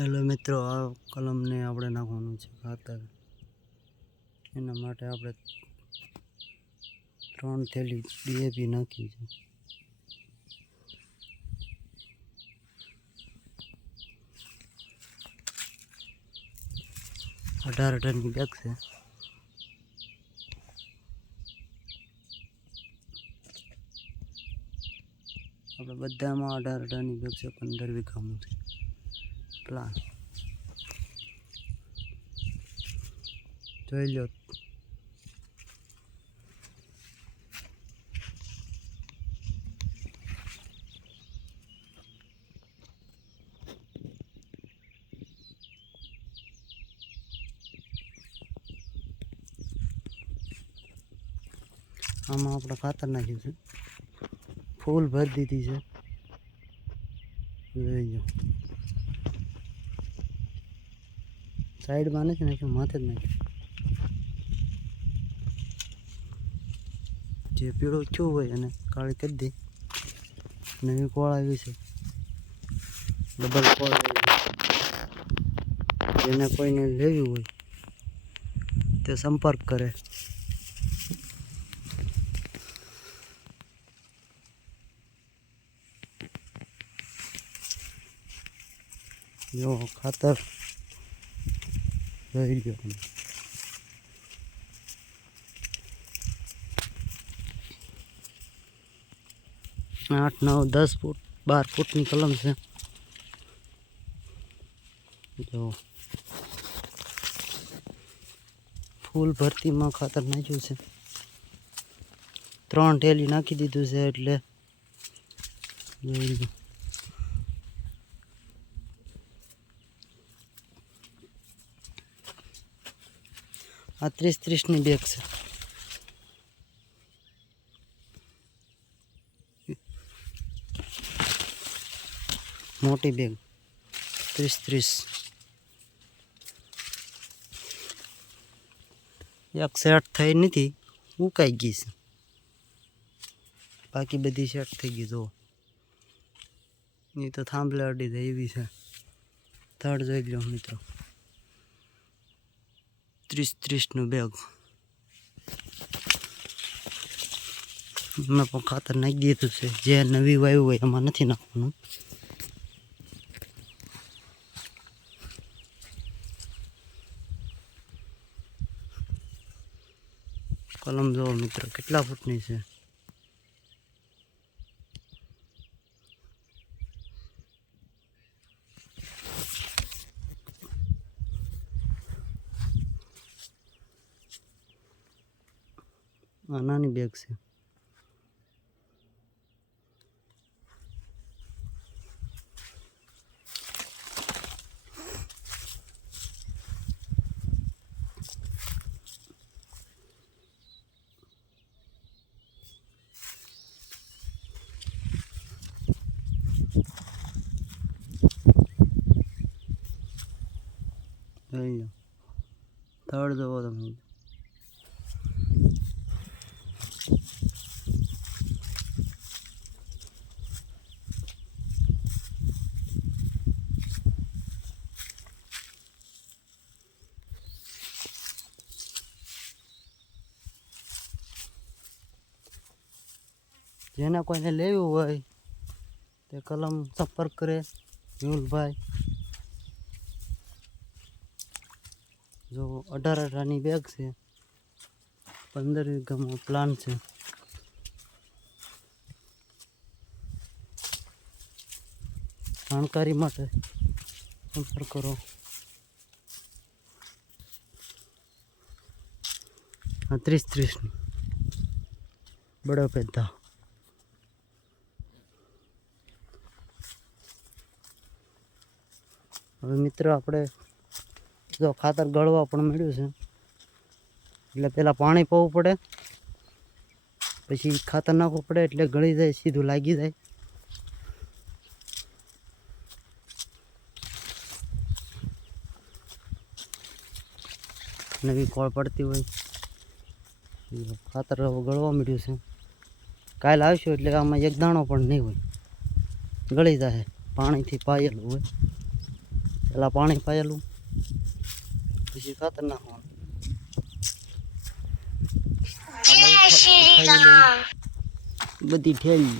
Hello મિત્રો, આ કલમને આપણે નાખવાનું છે ખાતર. એના માટે આપણે 3 થેલી ડીએપી નાખી છે. અઢાર ટનની બેગ છે. આપણે બધામાં 18 ટનની બેગ છે. 15 વીઘામાં છે પ્લાન. જોઈ લો. આમાં આપણે ખાતર નાખ્યું છે. ફૂલ ભરી દીધી છે. જોઈ લો. સાઈડમાં નથી નાખ્યું, માથે જ નાખ્યું. જે પીળો થયું હોય અને કાળી કરી દે. નવી કોળ આવી છે, ડબલ કોળ આવી છે. જેને કોઈને લેવી હોય તે સંપર્ક કરે. જો ખાતર રહી ગયો. 8, 9, 10 ફૂટ 12 ફૂટની કલમ છે. જો ફૂલ ભરતીમાં ખાતર નાખ્યું છે. 3 ઠેલી નાખી દીધું છે. એટલે આ 30-30ની બેગ છે. મોટી બેગ 30-30. એક સેટ થઈ નથી, ઉકાઈ ગઈ છે. બાકી બધી સેટ થઈ ગઈ. જો એ તો થાંભલે અડી જાય એવી છે. થર્ડ જોઈ લો મિત્રો, 30-30નું બેગ. એમાં પણ ખાતર નાખી દીધું છે. જે નવી વાયુ હોય એમાં નથી નાખવાનું. કલમ જોવો મિત્રો કેટલા ફૂટની છે. આ નાની બેગ છે. થર્ડ જોવો તમે. જેને કોઈને લેવું હોય તે કલમ સંપર્ક કરે. મેહુલભાઈ જો 18-18ની બેગ છે. 15 વીઘામાં પ્લાન છે. જાણકારી માટે સંપર્ક કરો. આ 30-30ની બડો પેદા. હવે મિત્રો આપણે જો ખાતર ગળવા પણ મળ્યું છે. એટલે પહેલાં પાણી પાવું પડે, પછી ખાતર નાખવું પડે. એટલે ગળી જાય, સીધું લાગી જાય. નવી કોળ પડતી હોય. ખાતર ગળવા મળ્યું છે. કાલે આવશું એટલે આમાં એક દાણો પણ નહીં હોય, ગળી જાય. પાણીથી પાયેલું હોય. પેલા પાણી પાયેલું પછી ખાતર નાખવાનું. બધી ઠેલી